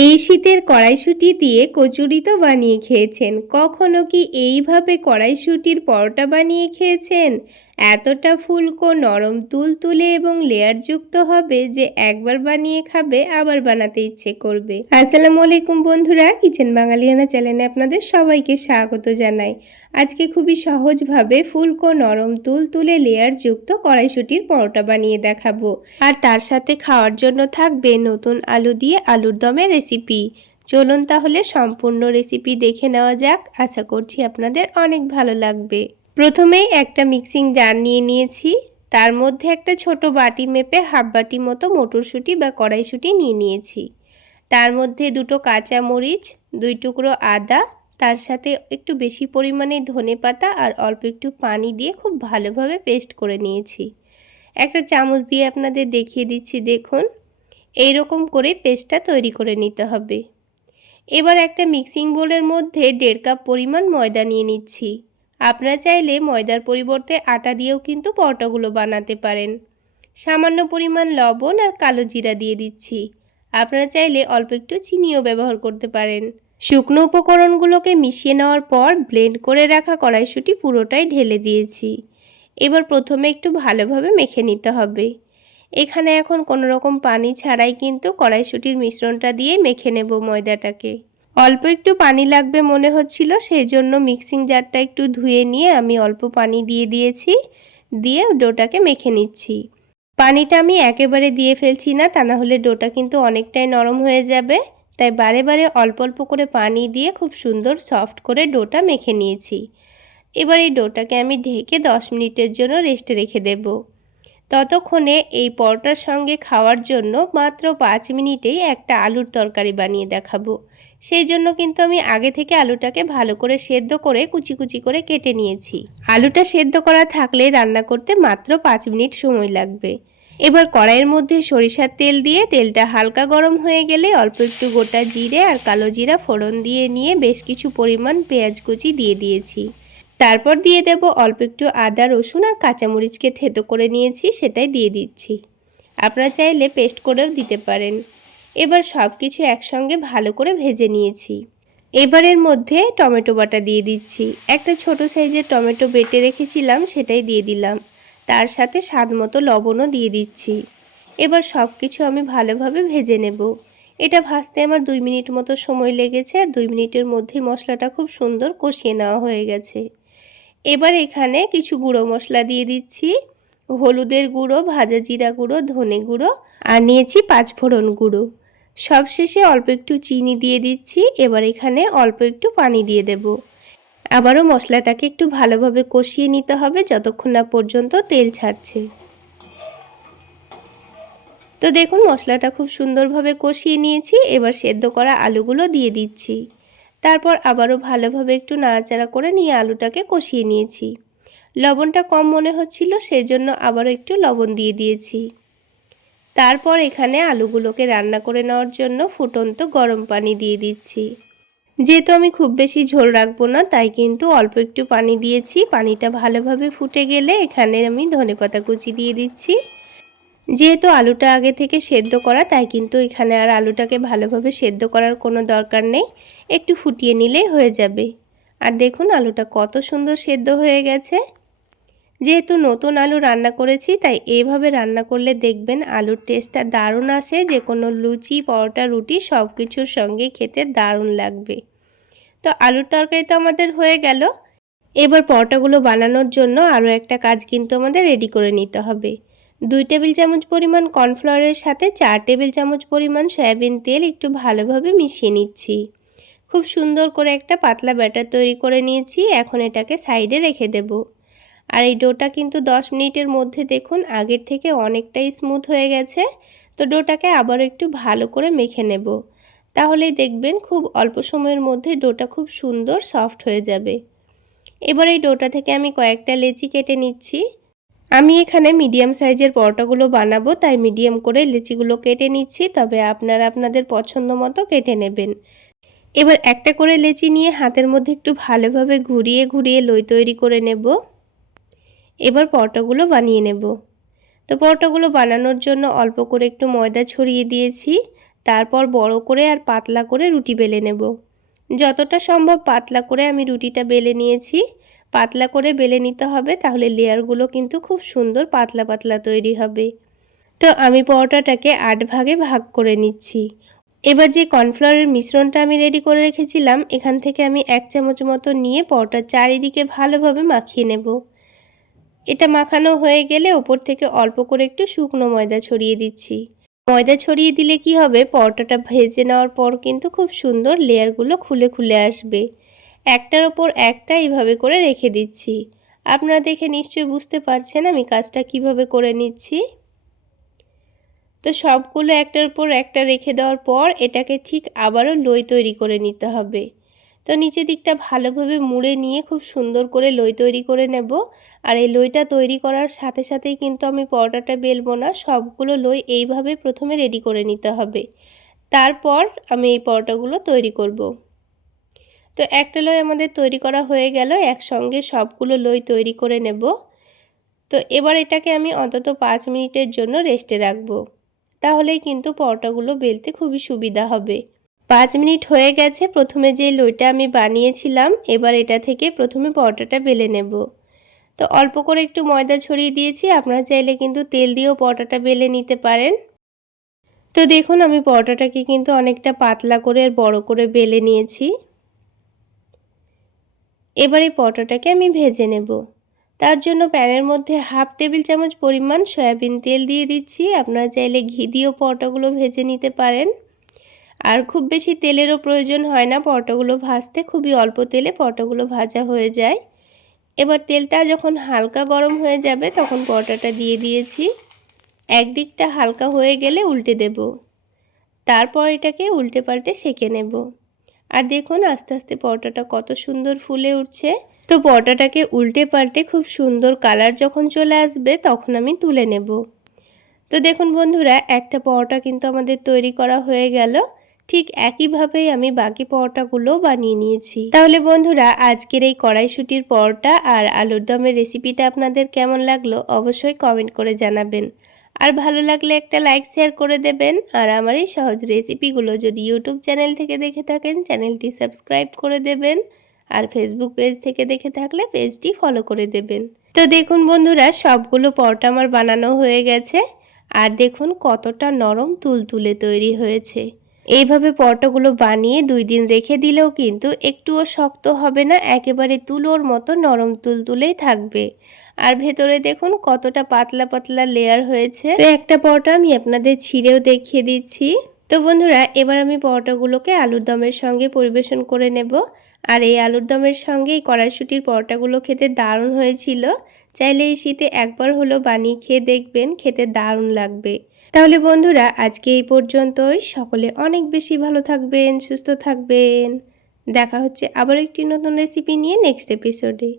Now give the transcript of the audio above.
এই শীতের কড়াইশুঁটি দিয়ে কচুরি তো বানিয়ে খেয়েছেন, কখনো কি এইভাবে কড়াইশুঁটির পরোটা বানিয়ে খেয়েছেন? এতটা ফুলকো, নরম, তুলতুলে এবং লেয়ারযুক্ত হবে যে একবার বানিয়ে খাবে আবার বানাতে ইচ্ছে করবে। আসসালামু আলাইকুম বন্ধুরা, কিচেন বাঙালিয়ানা চ্যানেলে আপনাদের সবাইকে স্বাগত জানাই। আজকে খুবই সহজভাবে ফুলকো, নরম, তুলতুলে, লেয়ারযুক্ত কড়াইশুঁটির পরোটা বানিয়ে দেখাবো। আর তার সাথে খাওয়ার জন্য থাকবে নতুন আলু দিয়ে আলুর দমের রেসিপি। চলুন তাহলে সম্পূর্ণ রেসিপি দেখে নেওয়া যাক। আশা করছি আপনাদের অনেক ভালো লাগবে। প্রথমেই একটা মিক্সিং জার নিয়ে নিয়েছি। তার মধ্যে একটা ছোট বাটি মেপে হাফ বাটি মতো মটরশুঁটি বা কড়াইশুঁটি নিয়ে নিয়েছি। তার মধ্যে দুটো কাঁচা মরিচ, 2 টুকরো আদা, তার সাথে একটু বেশি পরিমাণে ধনেপাতা আর অল্প একটু পানি দিয়ে খুব ভালোভাবে পেস্ট করে নিয়েছি। একটা চামচ দিয়ে আপনাদের দেখিয়ে দিচ্ছি, দেখুন এই রকম করে পেস্টটা তৈরি করে নিতে হবে। এবার একটা মিক্সিং বোলের মধ্যে 1.5 কাপ পরিমাণ ময়দা নিয়ে নিচ্ছি। আপনারা চাইলে ময়দার পরিবর্তে আটা দিয়েও কিন্তু পরোটাগুলো বানাতে পারেন। সামান্য পরিমাণ লবণ আর কালো জিরা দিয়ে দিচ্ছি। আপনারা চাইলে অল্প একটু চিনিও ব্যবহার করতে পারেন। শুকনো উপকরণগুলোকে মিশিয়ে নেওয়ার পর ব্লেন্ড করে রাখা কড়াইশুঁটি পুরোটাই ঢেলে দিয়েছি। এবার প্রথমে একটু ভালোভাবে মেখে নিতে হবে। এখানে এখন কোনো রকম পানি ছাড়াই কিন্তু কড়াইশুঁটির মিশ্রণটা দিয়ে মেখে নেব ময়দাটাকে। অল্প একটু পানি লাগবে মনে হচ্ছিল, সেই জন্য মিক্সিং জারটা একটু ধুয়ে নিয়ে আমি অল্প পানি দিয়ে দিয়েছি। দিয়ে ডোটাকে মেখে নিচ্ছি। পানিটা আমি একেবারে দিয়ে ফেলছি না, তা না হলে ডোটা কিন্তু অনেকটাই নরম হয়ে যাবে। তাই বারে বারে অল্প অল্প করে পানি দিয়ে খুব সুন্দর সফট করে ডোটা মেখে নিয়েছি। এবার এই ডোটাকে আমি ঢেকে 10 মিনিটের জন্য রেস্টে রেখে দেব। ততক্ষণে এই পরোটার সঙ্গে খাওয়ার জন্য মাত্র 5 মিনিটেই একটা আলুর তরকারি বানিয়ে দেখাবো। সেই জন্য কিন্তু আমি আগে থেকে আলুটাকে ভালো করে সেদ্ধ করে কুচি কুচি করে কেটে নিয়েছি। আলুটা সেদ্ধ করা থাকলে রান্না করতে মাত্র 5 মিনিট সময় লাগবে। এবার কড়াইয়ের মধ্যে সরিষার তেল দিয়ে তেলটা হালকা গরম হয়ে গেলে অল্প একটু গোটা জিরে আর কালো জিরা ফোড়ন দিয়ে নিয়ে বেশ কিছু পরিমাণ পেঁয়াজ কুচি দিয়ে দিয়েছি। তারপর দিয়ে দেব অল্প একটু আদা, রসুন আর কাঁচামরিচকে থেতো করে নিয়েছি, সেটাই দিয়ে দিচ্ছি। আপনারা চাইলে পেস্ট করেও দিতে পারেন। এবার সব কিছু একসঙ্গে ভালো করে ভেজে নিয়েছি। এবারের মধ্যে টমেটো বাটা দিয়ে দিচ্ছি। একটা ছোট সাইজের টমেটো বেটে রেখেছিলাম, সেটাই দিয়ে দিলাম। তার সাথে স্বাদ মতো লবণও দিয়ে দিচ্ছি। এবার সব কিছু আমি ভালোভাবে ভেজে নেব। এটা ভাজতে আমার 2 মিনিট মতো সময় লেগেছে। 2 মিনিটের মধ্যেই মশলাটা খুব সুন্দর কষিয়ে নেওয়া হয়ে গেছে। এবার এখানে কিছু গুঁড়ো মশলা দিয়ে দিচ্ছি। হলুদের গুঁড়ো, ভাজা জিরা গুঁড়ো, ধনে গুঁড়ো আর নিয়েছি 5 ফোড়ন গুঁড়ো। সবশেষে অল্প একটু চিনি দিয়ে দিচ্ছি। এবার এখানে অল্প একটু পানি দিয়ে দেব। আবারও মশলাটাকে একটু ভালোভাবে কষিয়ে নিতে হবে যতক্ষণ না পর্যন্ত তেল ছাড়ছে। তো দেখুন মশলাটা খুব সুন্দরভাবে কষিয়ে নিয়েছি। এবার সেদ্ধ করা আলুগুলো দিয়ে দিচ্ছি। তারপর আবারও ভালোভাবে একটু নাড়াচাড়া করে নিয়ে আলুটাকে কষিয়ে নিয়েছি। লবণটা কম মনে হচ্ছিল, সেই জন্য আবারও একটু লবণ দিয়ে দিয়েছি। তারপর এখানে আলুগুলোকে রান্না করে নেওয়ার জন্য ফুটন্ত গরম পানি দিয়ে দিচ্ছি। যেহেতু আমি খুব বেশি ঝোল রাখবো না, তাই কিন্তু অল্প একটু পানি দিয়েছি। পানিটা ভালোভাবে ফুটে গেলে এখানে আমি ধনেপাতা কুচি দিয়ে দিচ্ছি। যেহেতু আলুটা আগে থেকে সেদ্ধ করা, তাই কিন্তু এখানে আর আলুটাকে ভালোভাবে সেদ্ধ করার কোনো দরকার নেই। একটু ফুটিয়ে নিলেই হয়ে যাবে। আর দেখুন আলুটা কত সুন্দর সেদ্ধ হয়ে গেছে। যেহেতু নতুন আলু রান্না করেছি, তাই এইভাবে রান্না করলে দেখবেন আলুর টেস্টটা দারুণ আসে। যে কোনো লুচি, পরোটা, রুটি সব কিছুর সঙ্গে খেতে দারুণ লাগবে। তো আলুর তরকারি তো আমাদের হয়ে গেল। এবার পরোটাগুলো বানানোর জন্য আরও একটা কাজ কিন্তু আমাদের রেডি করে নিতে হবে। 2 টেবিল চামচ পরিমাণ কর্নফ্লাওয়ারের সাথে 4 টেবিল চামচ পরিমাণ সয়াবিন তেল একটু ভালোভাবে মিশিয়ে নিচ্ছি। খুব সুন্দর করে একটা পাতলা ব্যাটার তৈরি করে নিয়েছি। এখন এটাকে সাইডে রেখে দেব। আর এই ডোটা কিন্তু 10 মিনিটের মধ্যে দেখুন আগের থেকে অনেকটাই স্মুথ হয়ে গেছে। তো ডোটাকে আবারও একটু ভালো করে মেখে নেব। তাহলেই দেখবেন খুব অল্প সময়ের মধ্যে ডোটা খুব সুন্দর সফট হয়ে যাবে। এবার এই ডোটা থেকে আমি কয়েকটা লেচি কেটে নিচ্ছি। আমি এখানে মিডিয়াম সাইজের পরোটাগুলো বানাবো, তাই মিডিয়াম করে লেচিগুলো কেটে নিচ্ছি। তবে আপনারা আপনাদের পছন্দ মতো কেটে নেবেন। এবার একটা করে লেচি নিয়ে হাতের মধ্যে একটু ভালোভাবে ঘুরিয়ে ঘুরিয়ে লই তৈরি করে নেব। এবার পরোটাগুলো বানিয়ে নেব। তো পরোটাগুলো বানানোর জন্য অল্প করে একটু ময়দা ছড়িয়ে দিয়েছি। তারপর বড় করে আর পাতলা করে রুটি বেলে নেব। যতটা সম্ভব পাতলা করে আমি রুটিটা বেলে নিয়েছি। পাতলা করে বেলে নিতে হবে, তাহলে লেয়ারগুলো কিন্তু খুব সুন্দর পাতলা পাতলা তৈরি হবে। তো আমি পরোটাটাকে 8 ভাগে ভাগ করে নিচ্ছি। এবার যে কর্নফ্লাওয়ারের মিশ্রণটা আমি রেডি করে রেখেছিলাম, এখান থেকে আমি 1 চামচ মতো নিয়ে পরোটার চারিদিকে ভালোভাবে মাখিয়ে নেব। এটা মাখানো হয়ে গেলে ওপর থেকে অল্প করে একটু শুকনো ময়দা ছড়িয়ে দিচ্ছি। ময়দা ছড়িয়ে দিলে কি হবে, পরোটাটা ভেজে নেওয়ার পর কিন্তু খুব সুন্দর লেয়ারগুলো খুলে খুলে আসবে। একটার ওপর একটা এইভাবে করে রেখে দিচ্ছি। আপনারা দেখে নিশ্চয়ই বুঝতে পারছেন আমি কাজটা কিভাবে করে নিচ্ছি। তো সবগুলো একটার উপর একটা রেখে দেওয়ার পর এটাকে ঠিক আবারও লই তৈরি করে নিতে হবে। তো নিচের দিকটা ভালোভাবে মুড়ে নিয়ে খুব সুন্দর করে লই তৈরি করে নেব। আর এই লইটা তৈরি করার সাথে সাথেই কিন্তু আমি পরোটাটা বেলবো না, সবগুলো লই এইভাবে প্রথমে রেডি করে নিতে হবে। তারপর আমি এই পরোটাগুলো তৈরি করব। তো একটা লই আমাদের তৈরি করা হয়ে গেল, একসঙ্গে সবগুলো লই তৈরি করে নেব। তো এবার এটাকে আমি অন্তত 5 মিনিটের জন্য রেস্টে রাখবো। তাহলেই কিন্তু পরোটাগুলো বেলতে খুবই সুবিধা হবে। 5 মিনিট হয়ে গেছে। প্রথমে যে লইটা আমি বানিয়েছিলাম, এবার এটা থেকে প্রথমে পরোটাটা বেলে নেব। তো অল্প করে একটু ময়দা ছড়িয়ে দিয়েছি, আপনারা চাইলে কিন্তু তেল দিয়েও পরোটাটা বেলে নিতে পারেন। তো দেখুন আমি পরোটাটাকে কিন্তু অনেকটা পাতলা করে আর বড় করে বেলে নিয়েছি। এবার এই পরোটাটাকে আমি ভেজে নেব। তার জন্য প্যানের মধ্যে 1/2 টেবিল চামচ পরিমাণ সয়াবিন তেল দিয়ে দিচ্ছি। আপনারা চাইলে ঘি দিয়েও পরোটাগুলো ভেজে নিতে পারেন। আর খুব বেশি তেলেরও প্রয়োজন হয় না পরোটাগুলো ভাজতে, খুবই অল্প তেলে পরোটাগুলো ভাজা হয়ে যায়। এবার তেলটা যখন হালকা গরম হয়ে যাবে তখন পরোটাটা দিয়ে দিয়েছি। একদিকটা হালকা হয়ে গেলে উল্টে দেব। তারপর এটাকে উল্টে পাল্টে সেঁকে নেব। আর দেখুন আস্তে আস্তে পরোটাটা কত সুন্দর ফুলে উঠছে। তো পরোটাটাকে উল্টে পাল্টে খুব সুন্দর কালার যখন চলে আসবে তখন আমি তুলে নেব। তো দেখুন বন্ধুরা, একটা পরোটা কিন্তু আমাদের তৈরি করা হয়ে গেল। ঠিক একইভাবেই আমি বাকি পরোটাগুলোও বানিয়ে নিয়েছি। তাহলে বন্ধুরা, আজকের এই কড়াইশুঁটির পরোটা আর আলুর দমের রেসিপিটা আপনাদের কেমন লাগলো অবশ্যই কমেন্ট করে জানাবেন। আর ভালো লাগলে একটা লাইক শেয়ার করে দেবেন। আর আমার এই সহজ রেসিপিগুলো যদি ইউটিউব চ্যানেল থেকে দেখে থাকেন চ্যানেলটি সাবস্ক্রাইব করে দেবেন। আর ফেসবুক পেজ থেকে দেখে থাকলে পেজটি ফলো করে দেবেন। তো দেখুন বন্ধুরা, সবগুলো পরোটা আমার বানানো হয়ে গেছে। আর দেখুন কতটা নরম তুলতুলে তৈরি হয়েছে। এইভাবে পরোটাগুলো বানিয়ে 2 দিন রেখে দিলেও কিন্তু একটুও শক্ত হবে না, একেবারে তুলোর মতো নরম তুলতুলেই থাকবে। আর ভেতরে দেখুন কতটা পাতলা পাতলা লেয়ার হয়েছে। তো একটা পরোটা আমি আপনাদের ছিঁড়েও দেখিয়ে দিচ্ছি। তো বন্ধুরা, এবার আমি পরোটাগুলোকে আলুর দমের সঙ্গে পরিবেশন করে নেব। আর এই আলুর দমের সঙ্গে এই কড়াইশুঁটির পরোটাগুলো খেতে দারুণ হয়েছিল। চাইলে এই শীতে একবার হলো বানিয়ে খেয়ে দেখবেন, খেতে দারুণ লাগবে। তাহলে বন্ধুরা, আজকে এই পর্যন্তই। সকলে অনেক বেশি ভালো থাকবেন, সুস্থ থাকবেন। দেখা হচ্ছে আবার একটি নতুন রেসিপি নিয়ে নেক্সট এপিসোডে।